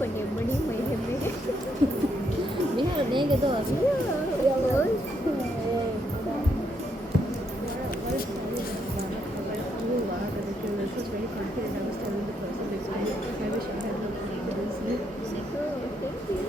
Money, my happiness. We have a negative. Yeah, of course. I was very confident. I was telling the person like, so I wish I had more confidence. Oh, thank you.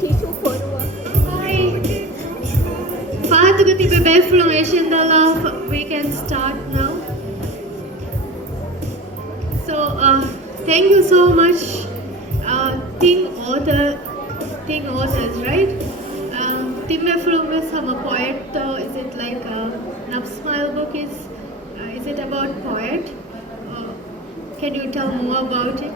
Tisu Porua. Hi. Father Befulung Asian Dala, we can start now. So, thank you so much, Thing authors, right? Tim Befulung is a poet, is it like Love Smile book? Is it about poet? Can you tell more about it?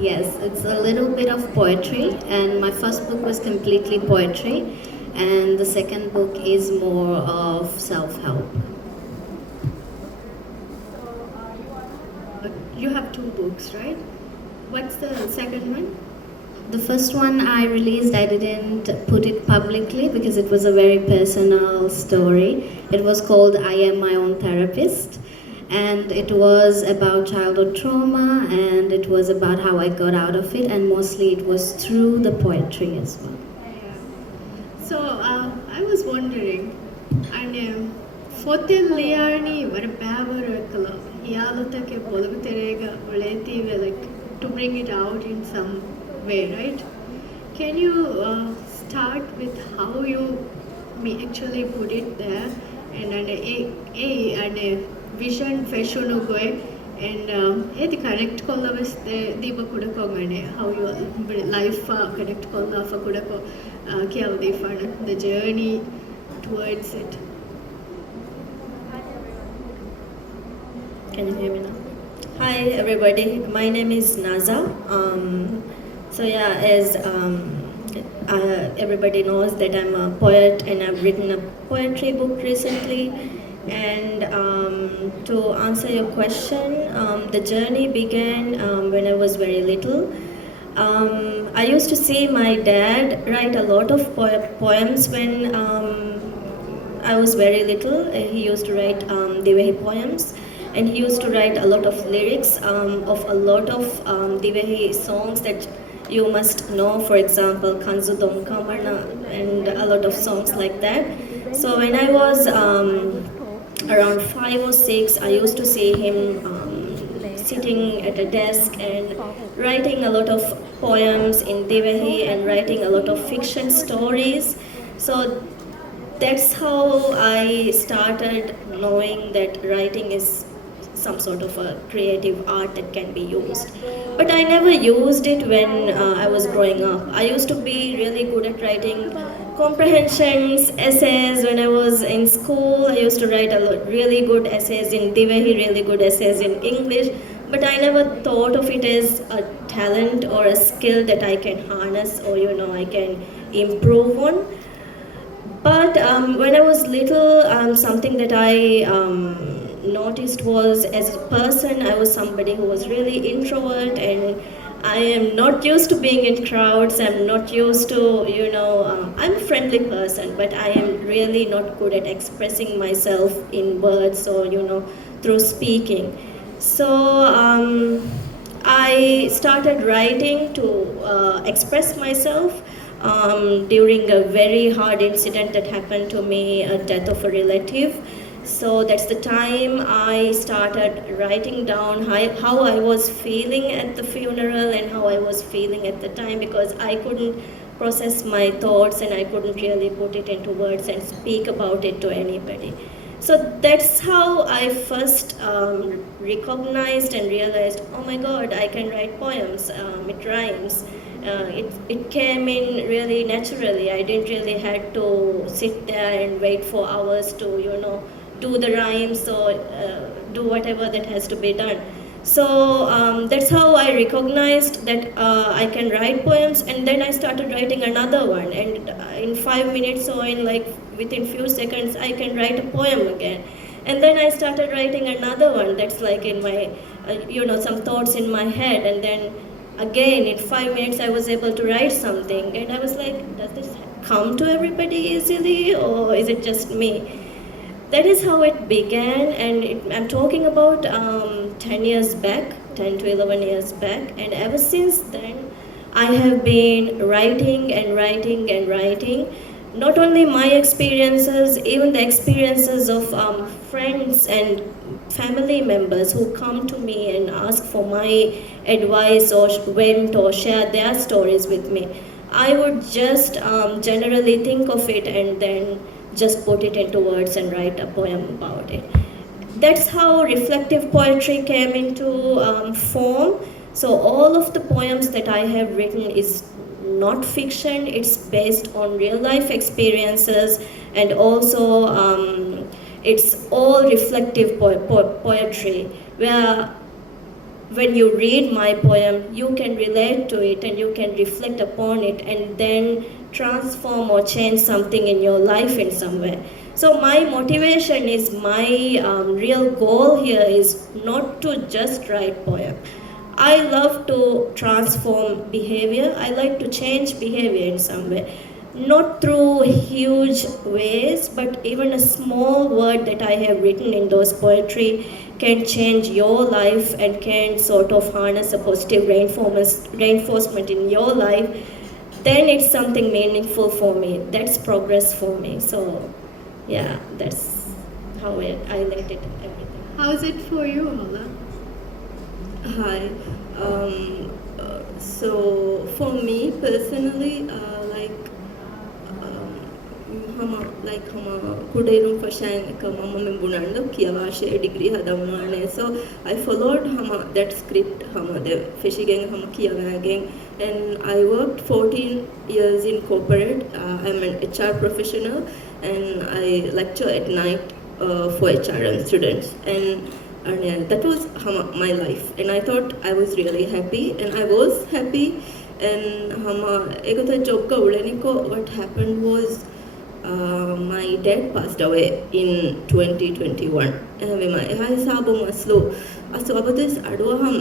Yes, it's a little bit of poetry, and my first book was completely poetry, and the second book is more of self-help. You have two books, right? What's the second one? The first one I released, I didn't put it publicly because it was a very personal story. It was called I Am My Own Therapist, and it was about childhood trauma, and it was about how I got out of it, and mostly it was through the poetry as well. So I was wondering, and Fotil Liani were Bavar Yalutake Polabuterega relative like to bring it out in some way, right? Can you start with how you actually put it there and a vision fashion goe and the correct kolla was the diba kudakongane how your life correct kolla for kudako the journey towards it. Can you hear me now? Hi everybody, my name is Naza. So yeah, as everybody knows that I'm a poet and I've written a poetry book recently. And to answer your question, the journey began when I was very little. I used to see my dad write a lot of poems when I was very little. He used to write Divehi poems, and he used to write a lot of lyrics of a lot of Divehi songs that you must know, for example, Kanzudon Kamarna, and a lot of songs like that. So when I was around 5 or 6, I used to see him sitting at a desk and writing a lot of poems in Divehi and writing a lot of fiction stories. So that's how I started knowing that writing is some sort of a creative art that can be used. But I never used it when I was growing up. I used to be really good at writing comprehensions, essays when I was in school. I used to write a lot, really good essays in Divehi, really good essays in English. But I never thought of it as a talent or a skill that I can harness or I can improve on. But when I was little, something that I noticed was, as a person, I was somebody who was really introvert, and I am not used to being in crowds. I'm not used to, I'm a friendly person, but I am really not good at expressing myself in words or, through speaking. So I started writing to express myself. During a very hard incident that happened to me, a death of a relative. So that's the time I started writing down how I was feeling at the funeral and how I was feeling at the time, because I couldn't process my thoughts and I couldn't really put it into words and speak about it to anybody. So that's how I first recognized and realized, oh my God, I can write poems, it rhymes. It came in really naturally. I didn't really had to sit there and wait for hours to, do the rhymes or do whatever that has to be done. So that's how I recognized that I can write poems, and then I started writing another one. And in 5 minutes or in like within few seconds, I can write a poem again. And then I started writing another one that's like in my, some thoughts in my head. And then again, in 5 minutes, I was able to write something. And I was like, does this come to everybody easily, or is it just me? That is how it began, and I'm talking about 10 years back, 10 to 11 years back, and ever since then, I have been writing and writing and writing. Not only my experiences, even the experiences of friends and family members who come to me and ask for my advice or vent or share their stories with me. I would just generally think of it and then just put it into words and write a poem about it. That's how reflective poetry came into form. So all of the poems that I have written is not fiction, it's based on real life experiences, and also it's all reflective poetry, where when you read my poem, you can relate to it and you can reflect upon it and then transform or change something in your life in some way. So my motivation is, my real goal here is not to just write poem. I love to transform behavior. I like to change behavior in some way. Not through huge ways, but even a small word that I have written in those poetry can change your life and can sort of harness a positive reinforcement in your life. Then it's something meaningful for me. That's progress for me. So, yeah, that's how I linked it and everything. How is it for you, Hala? Hi. So for me personally, Kuderum Fashan Kama Bunanda, Kiavashe degree Hadamane. So I followed that script, the Fishigang Kiavagang, and I worked 14 years in corporate. I'm an HR professional and I lecture at night for HRM students. And that was my life. And I thought I was really happy, and I was happy. And what happened was, my dad passed away in 2021.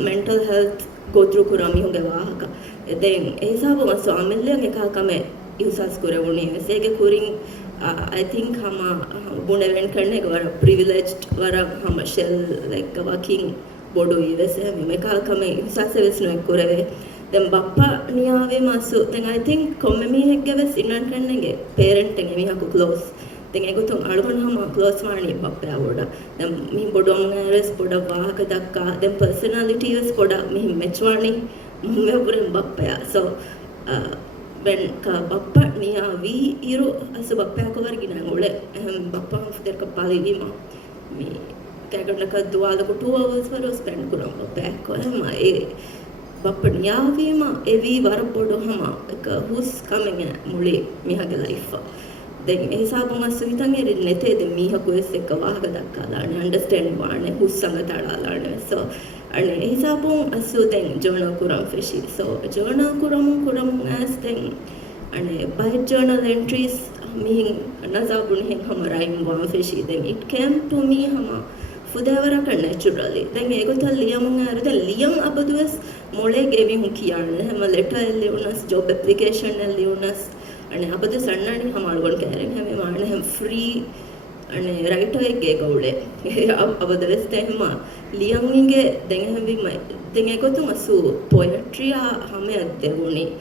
Mental health go through kurami hoge wahaka. Then esabu maso amilya eka kame usas kuravuni. Sege kuring I think buneven karne wara privileged wara shell like working bodo ivese meka kame usas vesno kurave. Then bappa niyave masu. Then I think komemi heggeves innan kannege parent enge mihaku close. Then egotum algon close mani bappa avoda. Then mi bodom ngares boda wahaka dakka. Then personality is boda mi mechwani mume buren bappa. So when ka bappa niyavi iru asu bappa ko wargina ngole bappa der ka palivima mi kagonna ka duala ko 2 hours waro spend kuram bappa ko ma Bappa niyavima evi warapodo who's coming muli mihage life. Then hisabu masu itangere nete de miha kuese ka wahaga dakkalane understand wane who's sangatadalane. So and hisabu asu then journal kuram feshi. So journal kuram as then and by journal entries mihin nazabun hin rhyme wan feshi. Then it came to me Fudevaraka naturally. Then Egota Liam the Liam Abaduas Mole gave him Kian, him a letter Leonas, job application and Leonas, and Abadus and Hamalwan carrying him and him free and a writer Gegode. Abadus Tema Liaminge, then having my then Egotumasu poetry Hame Devuni.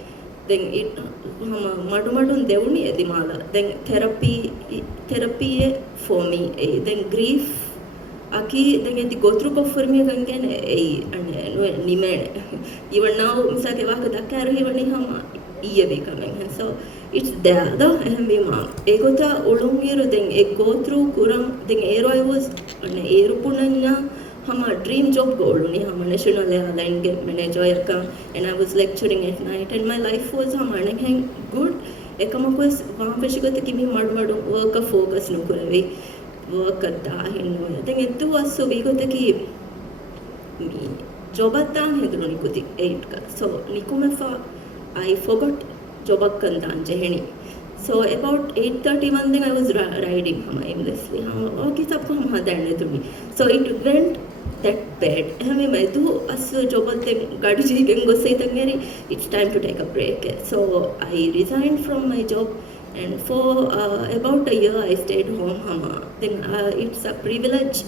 Then it Madumadun Devuni Edimala. Then therapy for me. Then grief. Aki then go through for me again even now misake waka dakar hivani hama iye coming. So it's there the mima egota ulungiru then e go through kuram then ero I was an erupunanya hama dream job goluni hama national airline manager and I was lecturing at night and my life was good ekamakos vampeshigata kimi madmadu work focus nukuravi work dahinno den ettu asu vigotaki me jobattan hedru nikuti 8 ka so nikumefa I forgot jobakkan dan jeheni so about 8:31 then I was riding hama aimlessly hama kitab ko hama danne tumi so it went that bad hame medu asu jobatte gadiji gen gosse tangeri it's time to take a break so I resigned from my job and for about a year I stayed home hama then it's a privilege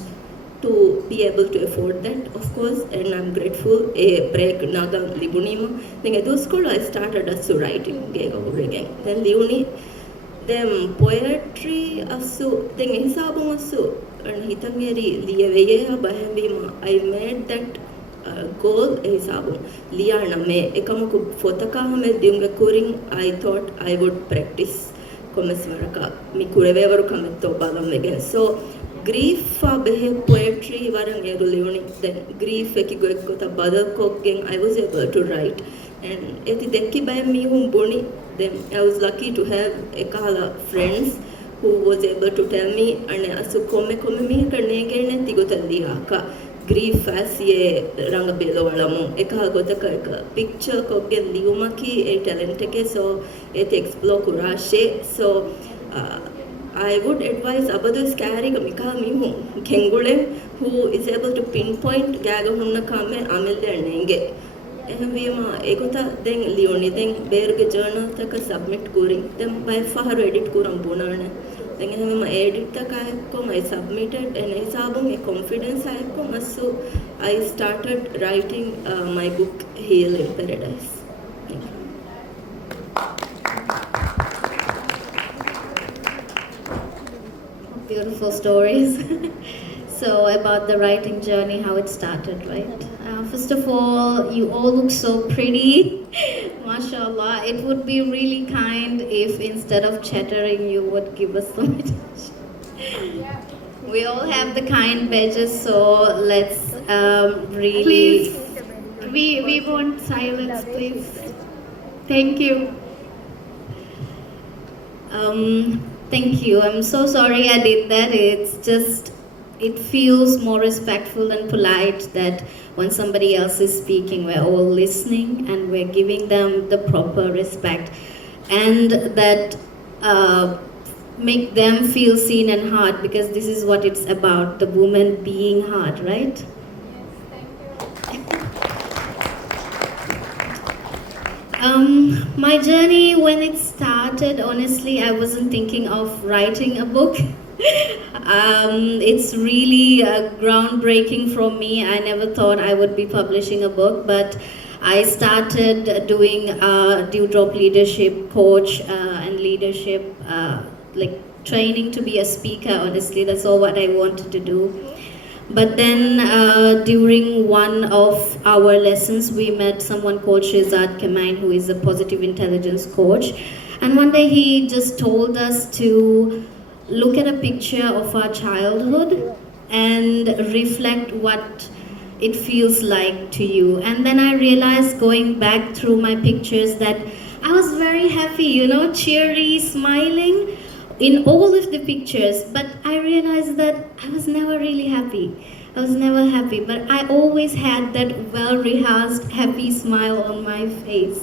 to be able to afford that of course and I'm grateful a break naga libunima then at school I started as writing again then liuni then poetry asu then hisabum asu and hitangeri liyeveye bahembima I made that goal hisabum liyana me ekamuku fotaka hame diunga kuring I thought I would practice komeswaraka mi kurevevaru kametto balam again so grief behe poetry waran eru livuni then grief ekigo ekkota badakkokken I was able to write and eti dekki bay mi hum boni then I was lucky to have ekala friends who was able to tell me and asu komme mi kanegene tigotalliya ka grief asiye ranga belo walamu eka gotaka eka picture kokken liumaki e talent eke so et explore kurashe so I would advise abadu scary mika mihu kengule who is able to pinpoint gaga hunna kame amelle nenge ehmema egota den lioni den berge journal taka submit kuring then by far edit kuram bunane then ehmema edit taka ekkom I submitted and hisabun e confidence ekkom asu I started writing my book Heal in Paradise. Beautiful stories. So about the writing journey, how it started, right? First of all, you all look so pretty. MashaAllah. It would be really kind if instead of chattering, you would give us some attention. We all have the kind badges, so let's really... Please, we want silence, please. Thank you. Thank you. I'm so sorry I did that. It's just, it feels more respectful and polite that when somebody else is speaking, we're all listening and we're giving them the proper respect. And that make them feel seen and heard because this is what it's about, the woman being heard, right? My journey, when it started, honestly, I wasn't thinking of writing a book. It's really groundbreaking for me. I never thought I would be publishing a book, but I started doing Dewdrop leadership coach and leadership, like training to be a speaker. Honestly, that's all what I wanted to do. But then during one of our lessons, we met someone called Shehzad Kamain, who is a positive intelligence coach. And one day he just told us to look at a picture of our childhood and reflect what it feels like to you. And then I realized going back through my pictures that I was very happy, cheery, smiling in all of the pictures, but I realized that I was never really happy. I was never happy, but I always had that well-rehearsed happy smile on my face.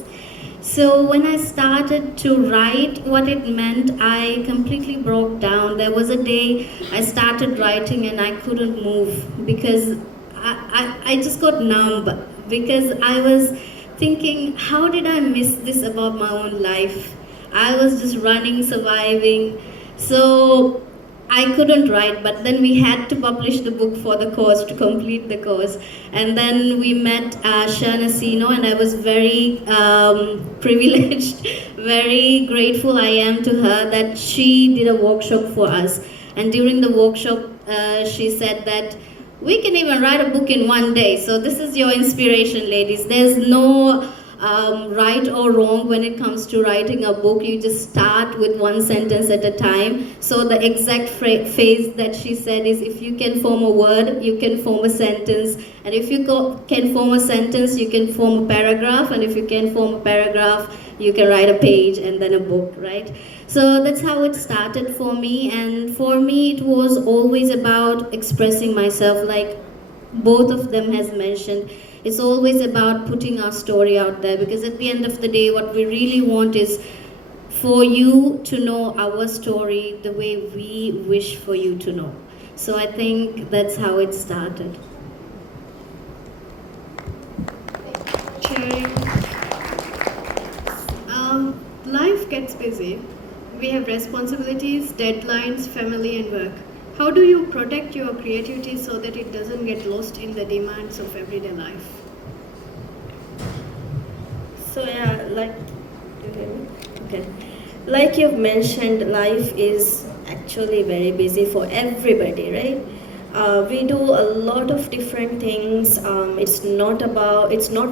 So when I started to write what it meant, I completely broke down. There was a day I started writing and I couldn't move because I just got numb because I was thinking, how did I miss this about my own life? I was just running, surviving. So I couldn't write, but then we had to publish the book for the course to complete the course. And then we met Shanasino, and I was very privileged, very grateful I am to her that she did a workshop for us. And during the workshop, she said that we can even write a book in one day. So this is your inspiration, ladies. There's no right or wrong when it comes to writing a book. You just start with one sentence at a time. So the exact phrase that she said is, if you can form a word, you can form a sentence. And if you can form a sentence, you can form a paragraph. And if you can form a paragraph, you can write a page and then a book, right? So that's how it started for me. And for me, it was always about expressing myself, like both of them has mentioned. It's always about putting our story out there, because at the end of the day, what we really want is for you to know our story the way we wish for you to know. So I think that's how it started. Sharing. Life gets busy. We have responsibilities, deadlines, family, and work. How do you protect your creativity so that it doesn't get lost in the demands of everyday life? So yeah, like, do you hear me? Okay. Like you've mentioned, life is actually very busy for everybody, right? We do a lot of different things. It's not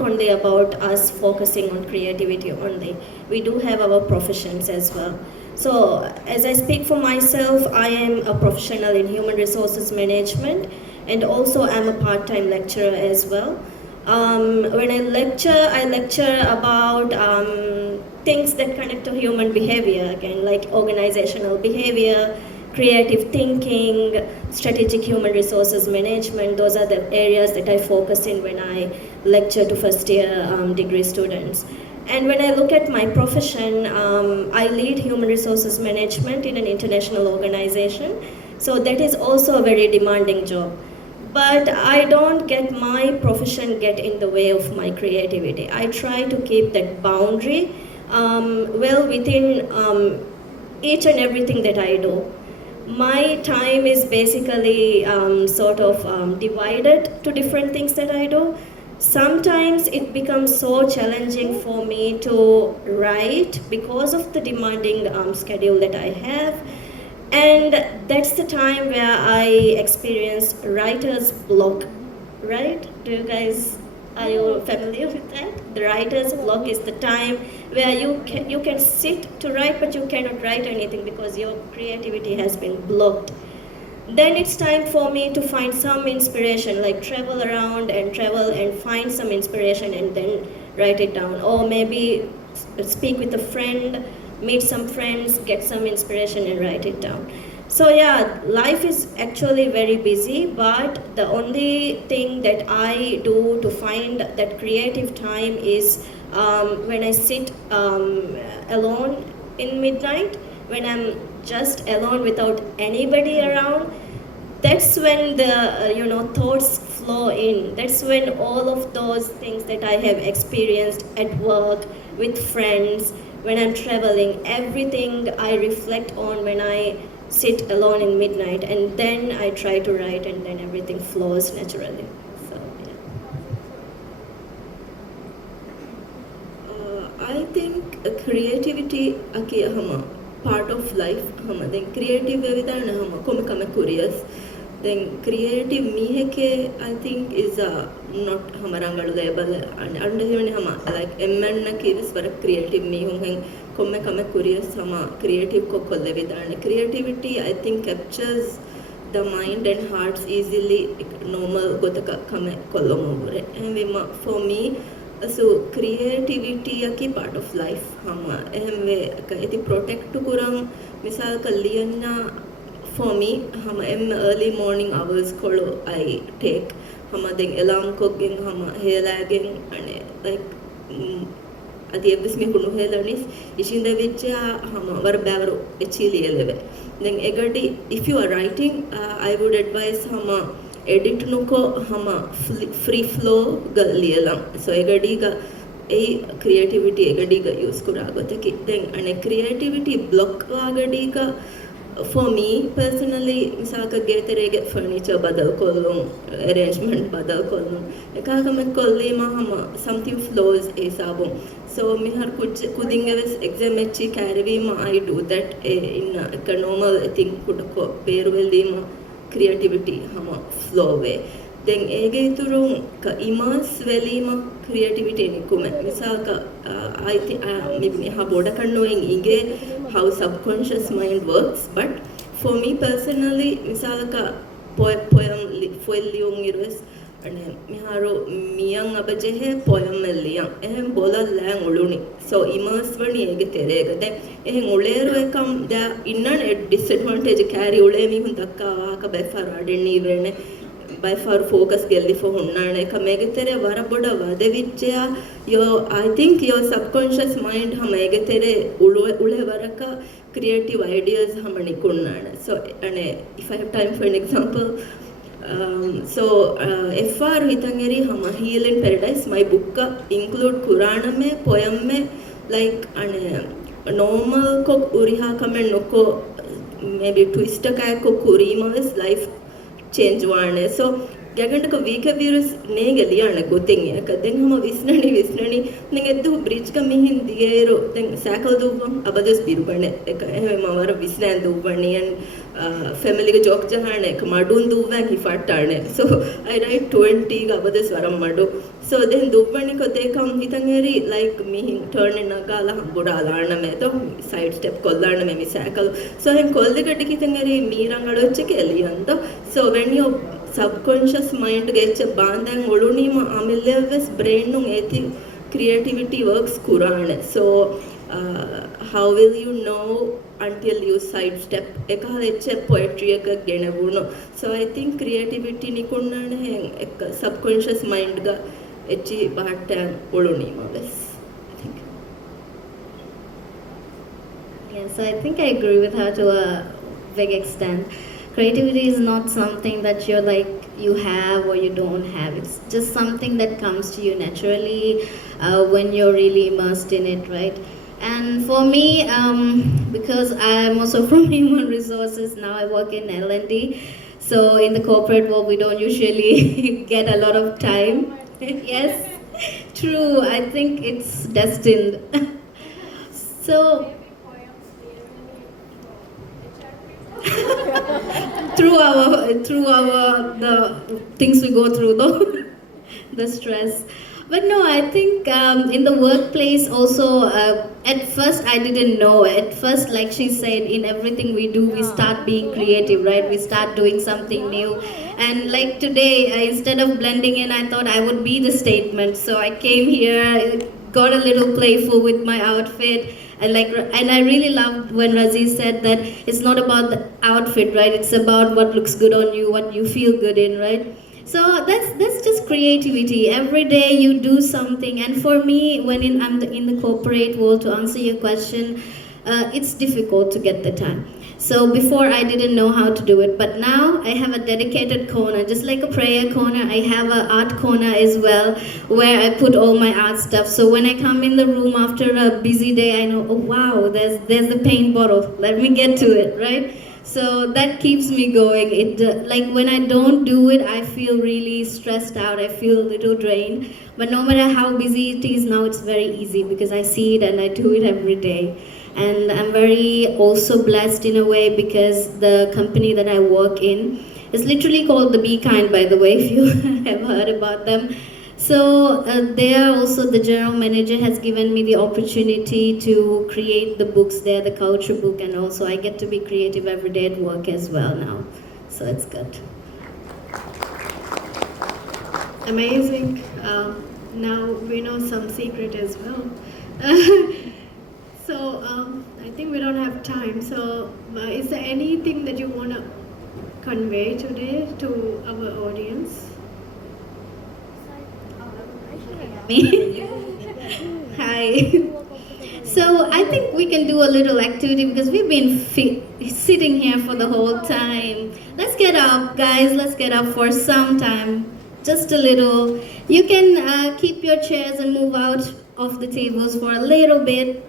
only about us focusing on creativity only. We do have our professions as well. So as I speak for myself, I am a professional in human resources management, and also I'm a part-time lecturer as well. When I lecture about things that connect to human behavior, again, like organizational behavior, creative thinking, strategic human resources management. Those are the areas that I focus in when I lecture to first year degree students. And when I look at my profession, I lead human resources management in an international organization. So that is also a very demanding job. But I don't get my profession get in the way of my creativity. I try to keep that boundary well within each and everything that I do. My time is basically divided to different things that I do. Sometimes it becomes so challenging for me to write because of the demanding schedule that I have. And that's the time where I experience writer's block, right? Are you familiar with that? The writer's block is the time where you can sit to write, but you cannot write anything because your creativity has been blocked. Then it's time for me to find some inspiration, like travel and find some inspiration and then write it down. Or maybe speak with a friend, meet some friends, get some inspiration and write it down. So yeah, life is actually very busy, but the only thing that I do to find that creative time is when I sit alone in midnight, when I'm just alone without anybody around. That's when the thoughts flow in. That's when all of those things that I have experienced at work, with friends, when I'm traveling, everything I reflect on when I sit alone in midnight, and then I try to write, and then everything flows naturally. So yeah. I think creativity aki hama part of life hama then creative vedana hama komikame curious then creative miheke I think is not hamarangalu label and underhivane hama like emmanna kivis wara creative mihun hen komikame curious hama creative ko kolle vedana creativity I think captures the mind and hearts easily normal gotaka kame kollomure and for me so creativity aki part of life hama ehme eti protect kuram misal kalliyanna for me hama early morning hours kolo I take hama den alarm kogen hama helagen ane like adi ebbis me kunu helanis ishinda vechcha hama war bavaru echili eleve then egadi if you are writing I would advise hama edit nuko hama free flow ga liyalam so egadiga creativity egadiga use kuragotaki then ane creativity block agadiga for me personally misaka geterege furniture badal kollum arrangement badal kollum ekagame kollima hama something flows esabum so mihar kudingeves exam echi carryima I do that in a normal I think kudko peru veldima creativity hama flow way දැන් ඒගේ ඉතුරු ඉමර්ස් වෙලීමක් creativity නිකුම මිසාක maybe ha boda kannoen ige how subconscious mind works, but for me personally misalaka poem foillion irwes ane miharo miyan abajehe poem elliyan ehem bola lang uluni so immerse wani ege terega den ehem uleru ekam da innan disadvantage carry ule mi hun dakka ka befar adenni verne by far focus gelli for hunnane ka mege tere wara boda wadavichya your I think your subconscious mind ha mege tere ule waraka creative ideas ha mani kunnana so ane if I have time for an example FR hitangeri hama Heal in Paradise my book include Qurana me poem me like ane normal ko uriha kamen noko maybe twist ka ko kurima is life change wane so ගැගන්ටක වීක වීරස් නේ ගලියන ගොතෙන් එක දැන් හම විස්නනි නෙන් එද්දු bridge ක මිහින් දිගේරෝ දැන් සෑකල් දුවම් අබදස් බිරුබනේ එක එහෙම මවර විස්නන් දුවණියන් ෆැමිලි ක ජොක් ජහන එක මඩුන් දුවන් හිෆට්ටානේ so I write 20 ක අබදස් වරම් මඩු so then දුවණි ක දෙකම් හිතන් හරි like මිහින් turn නගාලා හම්බුඩා ලාන්න මේ તો side step කොල්ලාන්න මේ සෑකල් so hen කොල්ලෙ කට කිතන් හරි මීරන් අඩොච්ච කෙලියන්ද so when you subconscious mind gets a bandang olunima amilleves brain nu ethi creativity works kurane so how will you know until you sidestep ekha eche poetry එක ගෙනවුණු so I think creativity නිකුන්නන hen ek subconscious mind ga echi bahatta olunima bes I think yes I think I agree with her to a big extent. Creativity is not something that you're like you have or you don't have. It's just something that comes to you naturally when you're really immersed in it, right? And for me, because I'm also from human resources, now I work in L&D. So in the corporate world, we don't usually get a lot of time. Yes, true. I think it's destined. So. through our the things we go through though the stress but no I think in the workplace also at first I didn't know at first like she said in everything we do we start being creative right we start doing something new and like today instead of blending in I thought I would be the statement so I came here got a little playful with my outfit and I really loved when Razi said that it's not about the outfit, right? It's about what looks good on you, what you feel good in, right? So that's just creativity. Every day you do something, and for me, when I'm in the corporate world, to answer your question, it's difficult to get the time. So before I didn't know how to do it, but now I have a dedicated corner, just like a prayer corner. I have an art corner as well, where I put all my art stuff. So when I come in the room after a busy day, I know, oh wow, there's the paint bottle. Let me get to it, right? So that keeps me going. It like when I don't do it, I feel really stressed out. I feel a little drained. But no matter how busy it is now, it's very easy because I see it and I do it every day. And I'm very also blessed in a way because the company that I work in is literally called The Be Kind, by the way, if you have heard about them. So there also the general manager has given me the opportunity to create the books there, the culture book, and also I get to be creative every day at work as well now. So it's good. Amazing. Now we know some secret as well. So I think we don't have time. So is there anything that you want to convey today to our audience? Hi. So I think we can do a little activity because we've been sitting here for the whole time. Let's get up, guys. Let's get up for some time. Just a little. You can keep your chairs and move out of the tables for a little bit.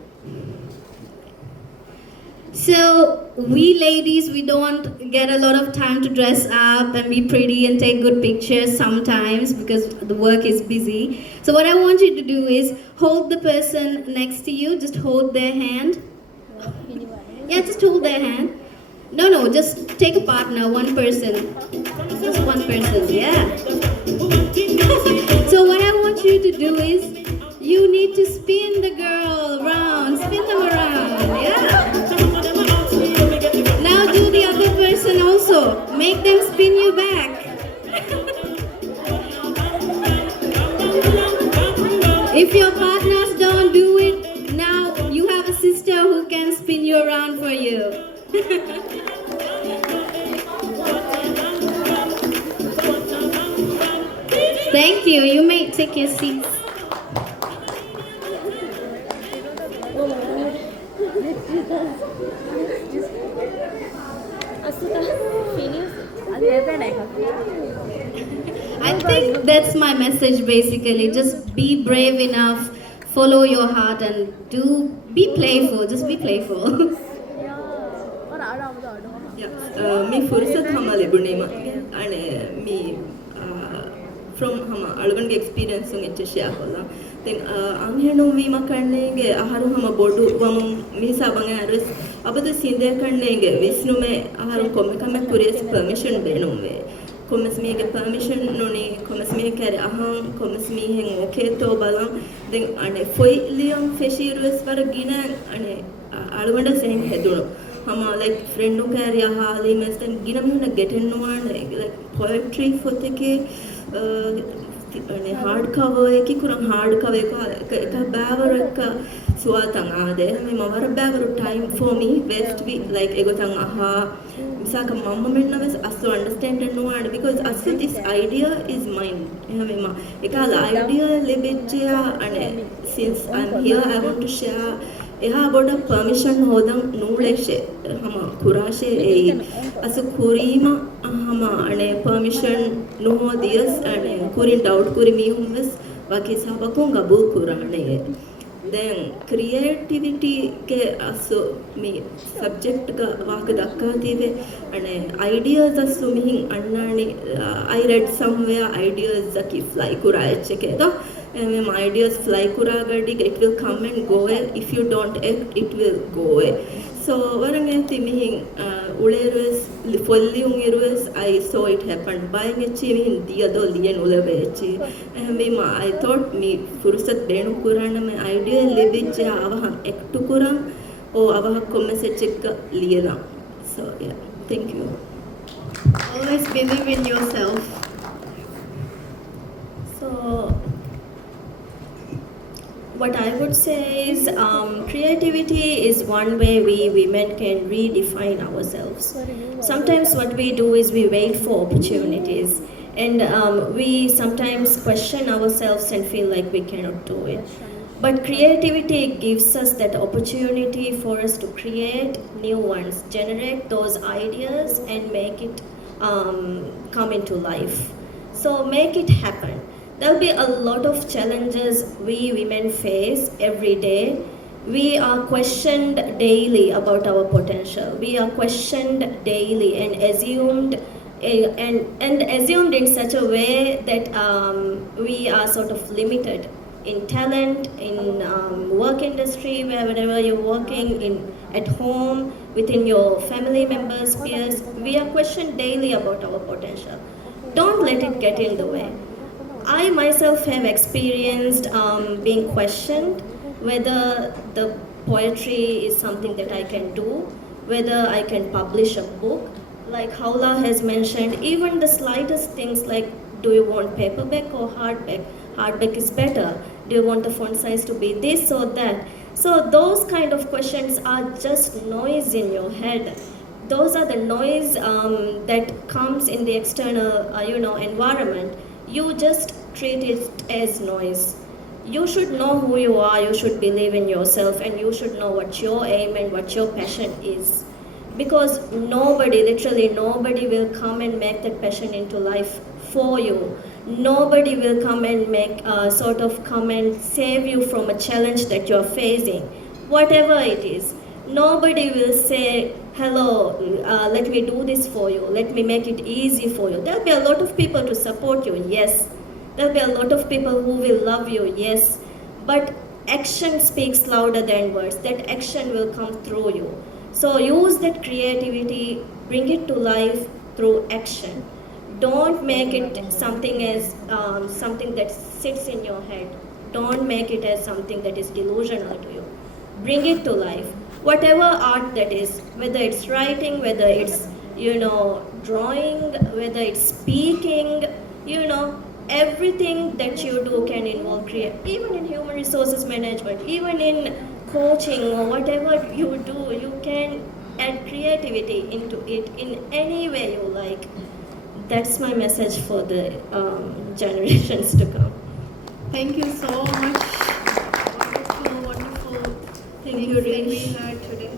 So we ladies, we don't get a lot of time to dress up and be pretty and take good pictures sometimes because the work is busy. So what I want you to do is hold the person next to you, just hold their hand. Yeah, just hold their hand. No, just take a partner, one person. Just one person, yeah. So what I want you to do is, you need to spin the girl around, spin them around, yeah. Now do the other person also. Make them spin you back. If your partners don't do it, now you have a sister who can spin you around for you. Thank you. You may take your seats. I think that's my message basically. Just be brave enough, follow your heart, and be playful. Just be playful. मी फुर्सत हमा लेबुणे मागे आणि me from हमा अलगंगे experience उंगे चेशिया होला तें आम्ही no we मकणनेगे आहारो हमा बोडू वम मी साबंगे अरस अब तो सिंधे कणनेगे विष्णु में आहारो कोमे कमे कुरेस परमिशन बेनुवे कोमस मी के परमिशन नोनी कोमस मी करे अहं कोमस मी हें ओके तो बालम तें अने फोई लियम फेशिरुस पर गिना अने अलगंडा सें हेदुनो हमा लाइक फ्रेंडों का एरिया हाली में स्टेन गिना में ना गेट इन नोआन लाइक पोएट्री फोते के अने हार्ड कवर है कि कुरंग हार्ड कवर का बैवर का सुआतंग आदे हमें मवार बैवर time for me best be like एगो तंग आहा मिसाक मम्मा में ना बस असो अंडरस्टैंड नोआन because also this idea is mine हमें मा एक आइडिया लेबेजिया अने since I am here I want to share එහා බොඩ පර්මිෂන් හොදම් නූලෙෂේ හම කුරාෂේ එයි අස කුරීම හම අනේ පර්මිෂන් නොහෝ දියස් අනේ කුරින් ඩවුට් කුරි මීහුම්වස් වාකි සබකුන් ගබුල් කුරානේ දැන් ක්‍රියේටිවිටි के असो मी सब्जेक्ट का वाक दक्का दीवे अने आइडियाज असो मिहिं Annani I read somewhere ideas की फ्लाई कुरायचे के तो my ideas fly kuragadi it will come and go away if you don't act it will go away so warangenti mihin ulerus follium irus I saw it happen buying echi mihin diado lien ulevechi me I thought me fursat benu kurana me idea levicha avahan act kuram o avah message ekka liyela so yeah thank you Always believe in yourself. So what I would say is creativity is one way we women can redefine ourselves. Sometimes what we do is we wait for opportunities and we sometimes question ourselves and feel like we cannot do it. But creativity gives us that opportunity for us to create new ones, generate those ideas and make it come into life. So make it happen. There'll be a lot of challenges we women face every day. We are questioned daily about our potential. We are questioned daily and assumed in such a way that we are sort of limited in talent, in work industry, wherever you're working, at home, within your family members, peers. We are questioned daily about our potential. Don't let it get in the way. I myself have experienced being questioned whether the poetry is something that I can do, whether I can publish a book. Like Haula has mentioned, even the slightest things like, do you want paperback or hardback? Hardback is better. Do you want the font size to be this or that? So those kind of questions are just noise in your head. Those are the noise that comes in the external, environment. You just treat it as noise. You should know who you are, you should believe in yourself, and you should know what your aim and what your passion is. Because literally nobody will come and make that passion into life for you. Nobody will come and come and save you from a challenge that you're facing. Whatever it is. Nobody will say, hello, let me do this for you, let me make it easy for you. There'll be a lot of people to support you, yes. There'll be a lot of people who will love you, yes. But action speaks louder than words. That action will come through you. So use that creativity, bring it to life through action. Don't make it something as something that sits in your head. Don't make it as something that is delusional to you. Bring it to life. Whatever art that is, whether it's writing, whether it's drawing, whether it's speaking, everything that you do can involve create. Even in human resources management, even in coaching or whatever you do, you can add creativity into it in any way you like. That's my message for the generations to come. Thank you so much. Wonderful, wonderful Thank you, things that we Rish. heard today.